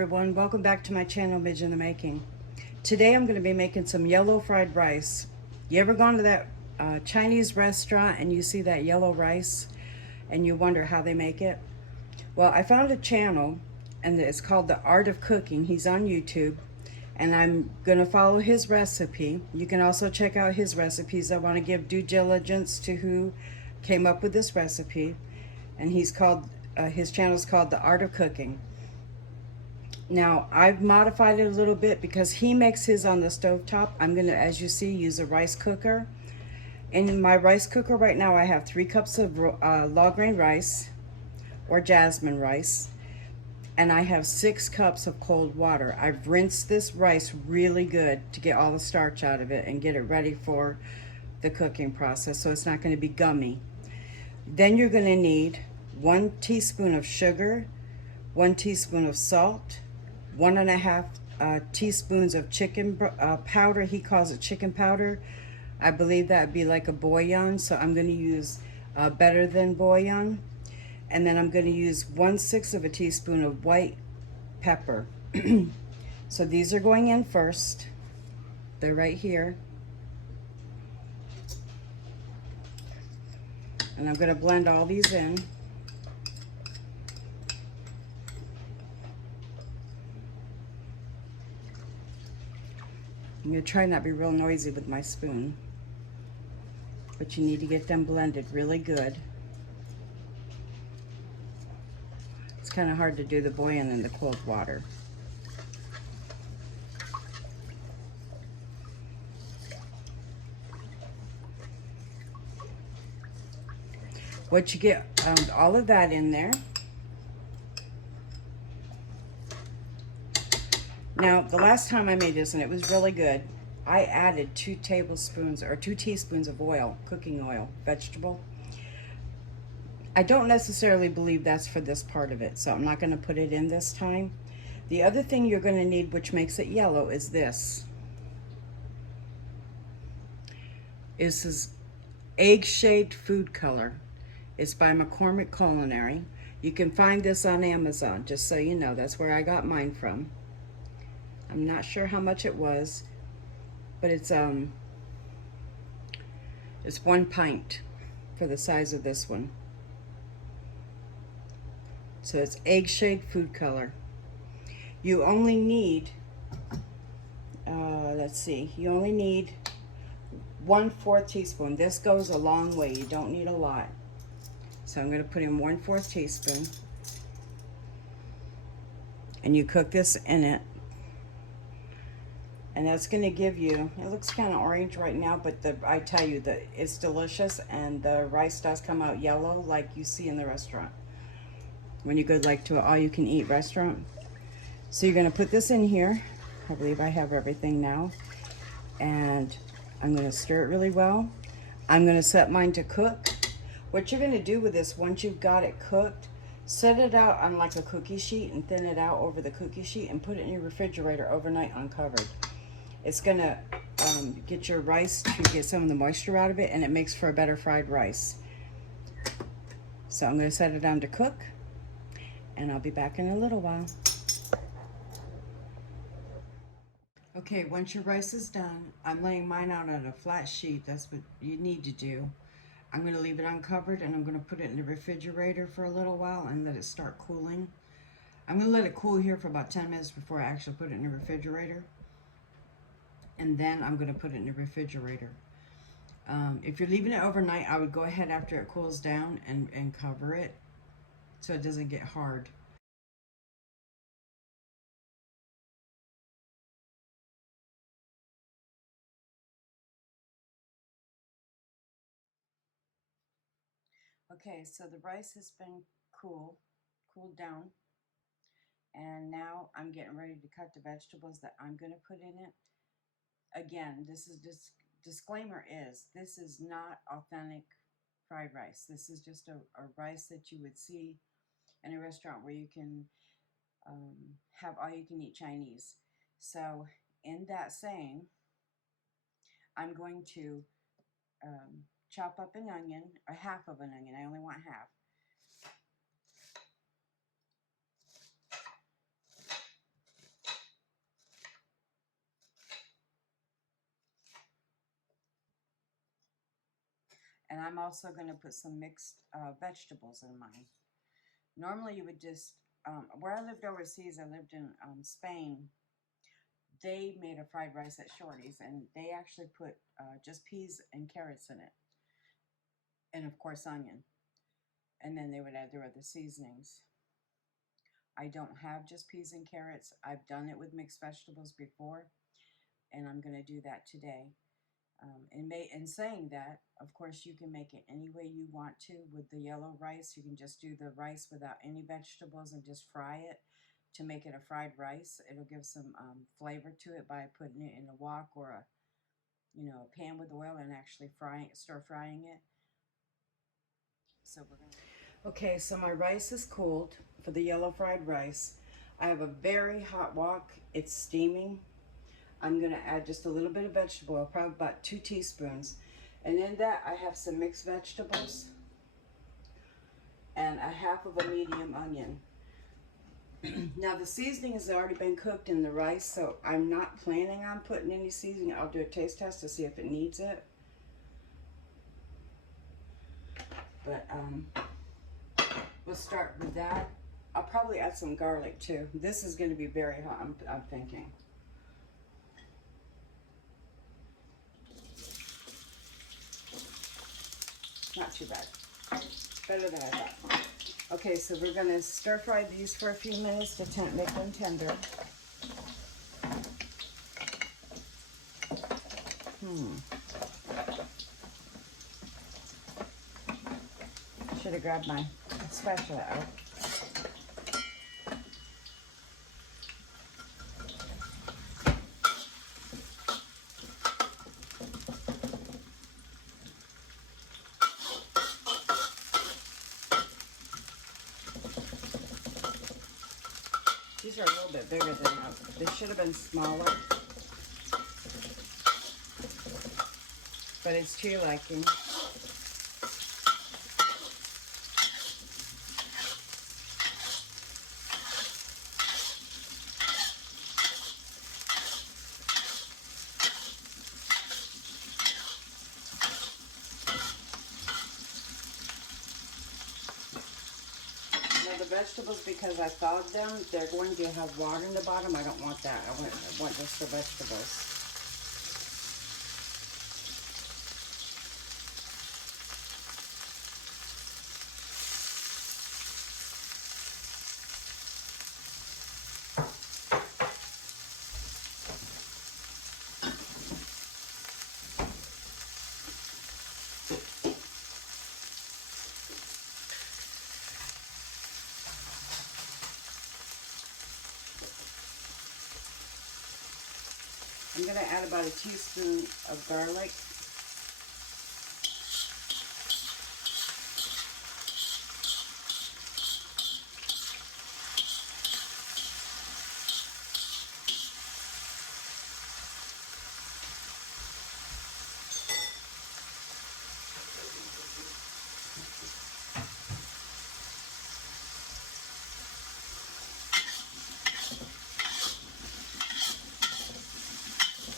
everyone, welcome back to my channel, Midge in the Making. Today I'm going to be making some yellow fried rice. You ever gone to that Chinese restaurant and you see that yellow rice and you wonder how they make it? Well, I found a channel and it's called The Art of Cooking. He's on YouTube and I'm going to follow his recipe. You can also check out his recipes. I want to give due diligence to who came up with this recipe, and his channel is called The Art of Cooking. Now, I've modified it a little bit because he makes his on the stovetop. I'm going to, as you see, use a rice cooker. In my rice cooker right now, I have 3 cups of long grain rice or jasmine rice, and I have 6 cups of cold water. I've rinsed this rice really good to get all the starch out of it and get it ready for the cooking process so it's not going to be gummy. Then you're going to need 1 teaspoon of sugar, 1 teaspoon of salt, 1.5 teaspoons of chicken powder. He calls it chicken powder. I believe that would be like a bouillon, so I'm going to use Better Than Bouillon. And then I'm going to use 1/6 of a teaspoon of white pepper. So these are going in first. They're right here. And I'm going to blend all these in. I'm going to try not to be real noisy with my spoon, but you need to get them blended really good. It's kind of hard to do the bouillon in the cold water. Once you get all of that in there, now the last time I made this and it was really good, I added 2 tablespoons or 2 teaspoons of oil, cooking oil, vegetable. I don't necessarily believe that's for this part of it, so I'm not going to put it in this time. The other thing you're going to need, which makes it yellow, is this. This is egg-shaped food color. It's by McCormick Culinary. You can find this on Amazon, just so you know. That's where I got mine from. I'm not sure how much it was, but it's 1 pint for the size of this one. So it's egg-shaped food color. You only need, you only need 1/4 teaspoon. This goes a long way. You don't need a lot. So I'm going to put in 1/4 teaspoon. And you cook this in it. And that's going to give you, it looks kind of orange right now, but I tell you that it's delicious, and the rice does come out yellow like you see in the restaurant when you go like to an all-you-can-eat restaurant. So you're going to put this in here. I believe I have everything now. And I'm going to stir it really well. I'm going to set mine to cook. What you're going to do with this, once you've got it cooked, set it out on like a cookie sheet and thin it out over the cookie sheet and put it in your refrigerator overnight uncovered. It's going to get your rice to get some of the moisture out of it, and it makes for a better fried rice. So I'm going to set it down to cook, and I'll be back in a little while. Okay, once your rice is done, I'm laying mine out on a flat sheet. That's what you need to do. I'm going to leave it uncovered, and I'm going to put it in the refrigerator for a little while and let it start cooling. I'm going to let it cool here for about 10 minutes before I actually put it in the refrigerator. And then I'm going to put it in the refrigerator. If you're leaving it overnight, I would go ahead after it cools down and cover it so it doesn't get hard. Okay, so the rice has been cooled down, and now I'm getting ready to cut the vegetables that I'm going to put in it. Again, disclaimer is this is not authentic fried rice. This is just a rice that you would see in a restaurant where you can have all you can eat Chinese. So in that saying, I'm going to chop up an onion, or half of an onion. I only want half. I'm also going to put some mixed vegetables in mine. Normally you would just, where I lived overseas, I lived in Spain, they made a fried rice at Shorty's, and they actually put just peas and carrots in it. And of course onion. And then they would add their other seasonings. I don't have just peas and carrots. I've done it with mixed vegetables before, and I'm going to do that today. In saying that, of course, you can make it any way you want to. With the yellow rice, you can just do the rice without any vegetables and just fry it to make it a fried rice. It'll give some flavor to it by putting it in a wok or a pan with oil and actually stir frying it. So we're going to... Okay, so my rice is cooled for the yellow fried rice. I have a very hot wok. It's steaming. I'm going to add just a little bit of vegetable oil, probably about 2 teaspoons. And in that, I have some mixed vegetables and a half of a medium onion. Now, the seasoning has already been cooked in the rice, so I'm not planning on putting any seasoning. I'll do a taste test to see if it needs it. But we'll start with that. I'll probably add some garlic too. This is going to be very hot, I'm thinking. Not too bad. Better than I thought. Okay, so we're going to stir fry these for a few minutes to make them tender. Should have grabbed my spatula out. These are a little bit bigger than that. They should have been smaller. But it's to your liking. Now the vegetables, because I thawed them, they're going to have water in the bottom. I don't want that. I want just the vegetables. I'm going to add about a teaspoon of garlic.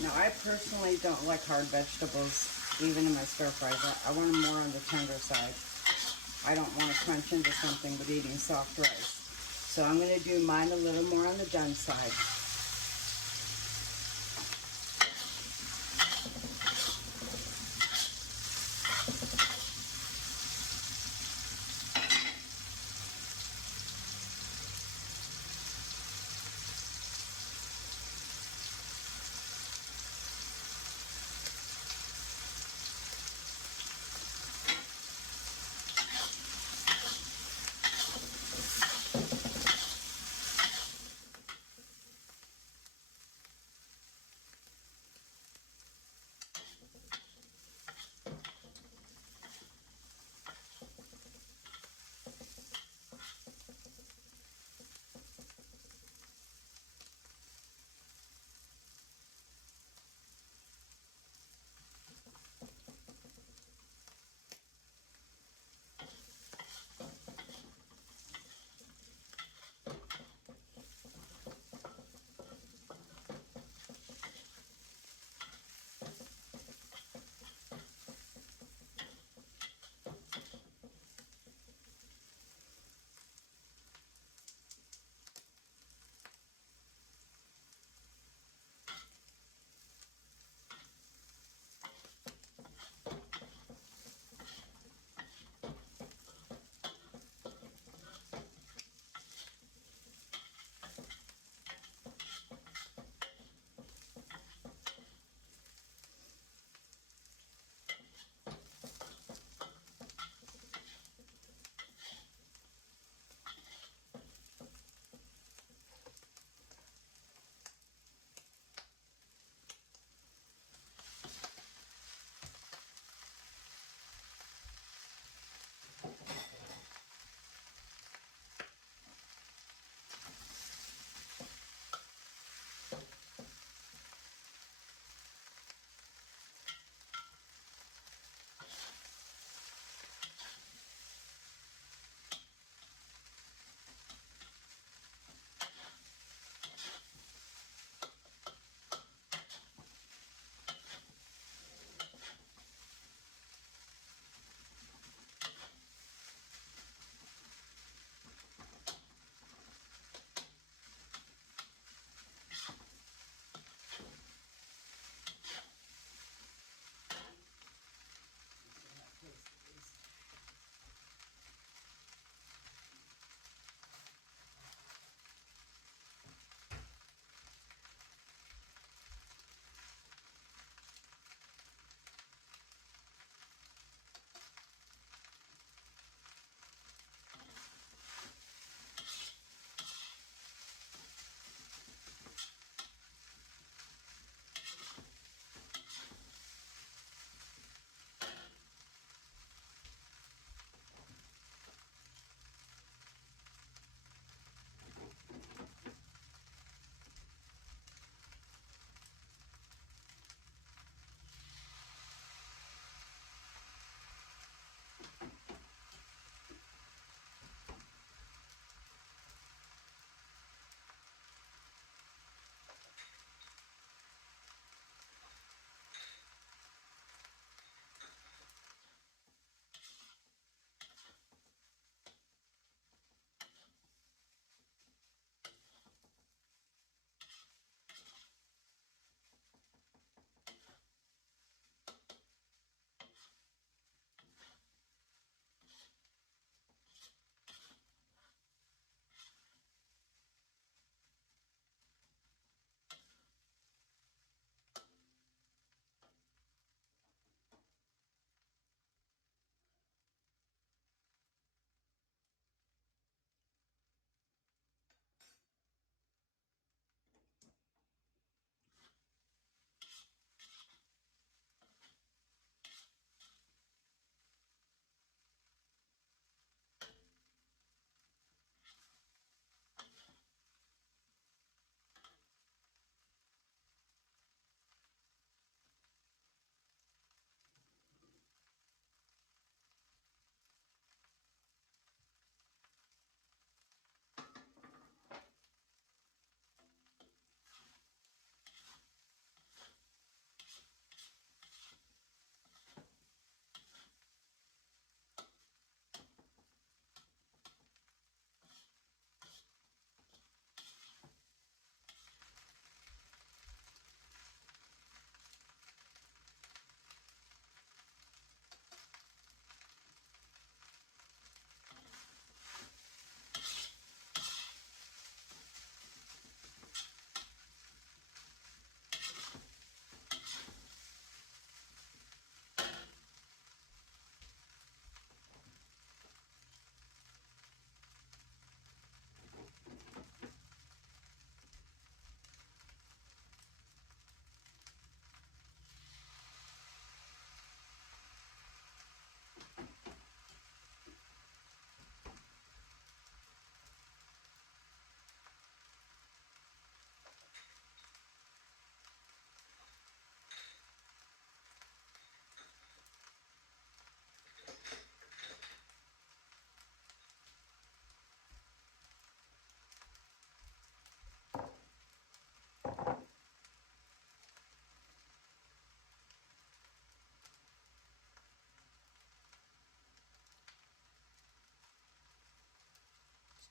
Now, I personally don't like hard vegetables, even in my stir fries. I want them more on the tender side. I don't want to crunch into something with eating soft rice. So I'm going to do mine a little more on the done side.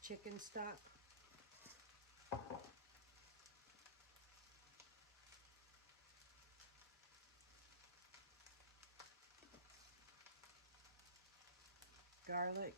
chicken stock. Garlic.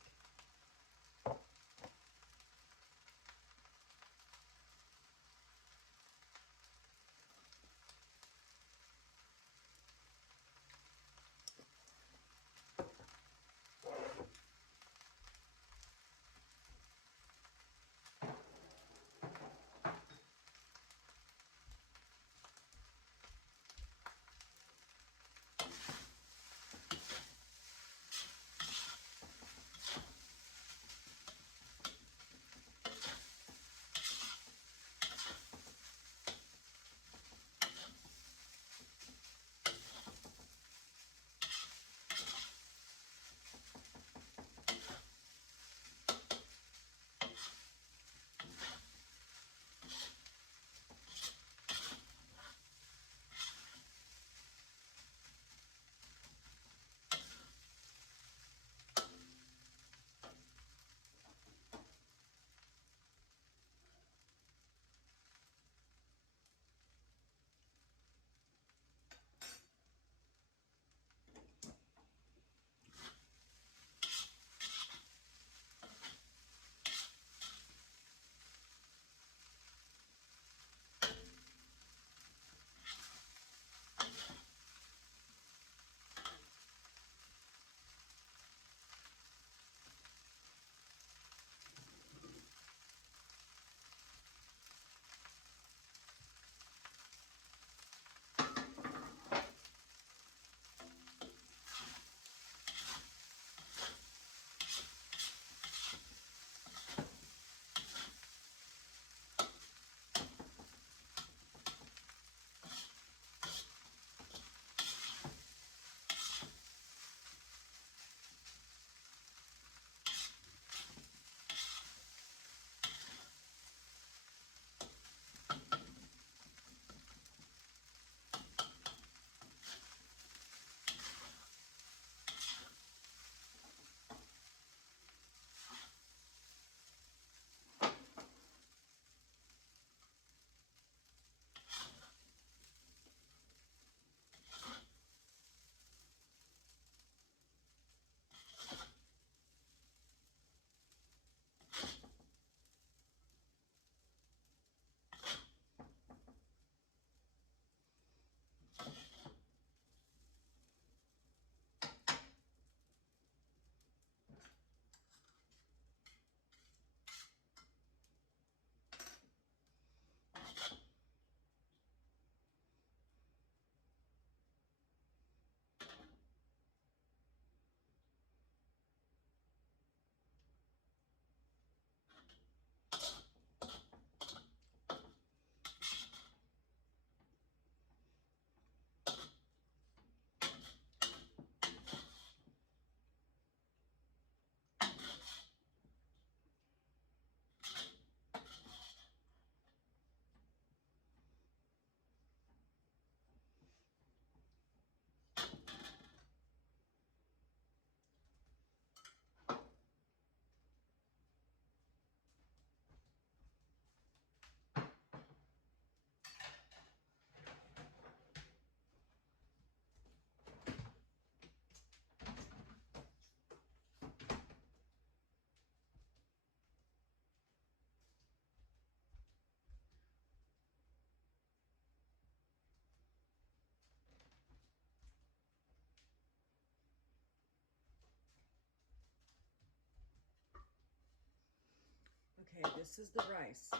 Okay, this is the rice.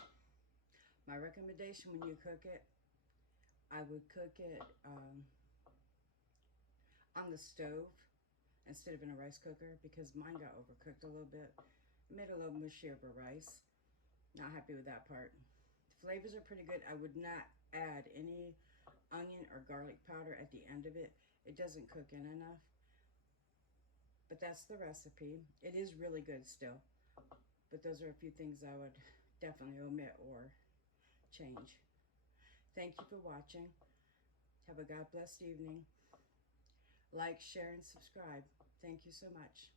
My recommendation when you cook it, I would cook it on the stove instead of in a rice cooker because mine got overcooked a little bit. It made a little mushy of a rice. Not happy with that part. The flavors are pretty good. I would not add any onion or garlic powder at the end of it. It doesn't cook in enough. But that's the recipe. It is really good still. But those are a few things I would definitely omit or change. Thank you for watching. Have a God blessed evening. Like, share, and subscribe. Thank you so much.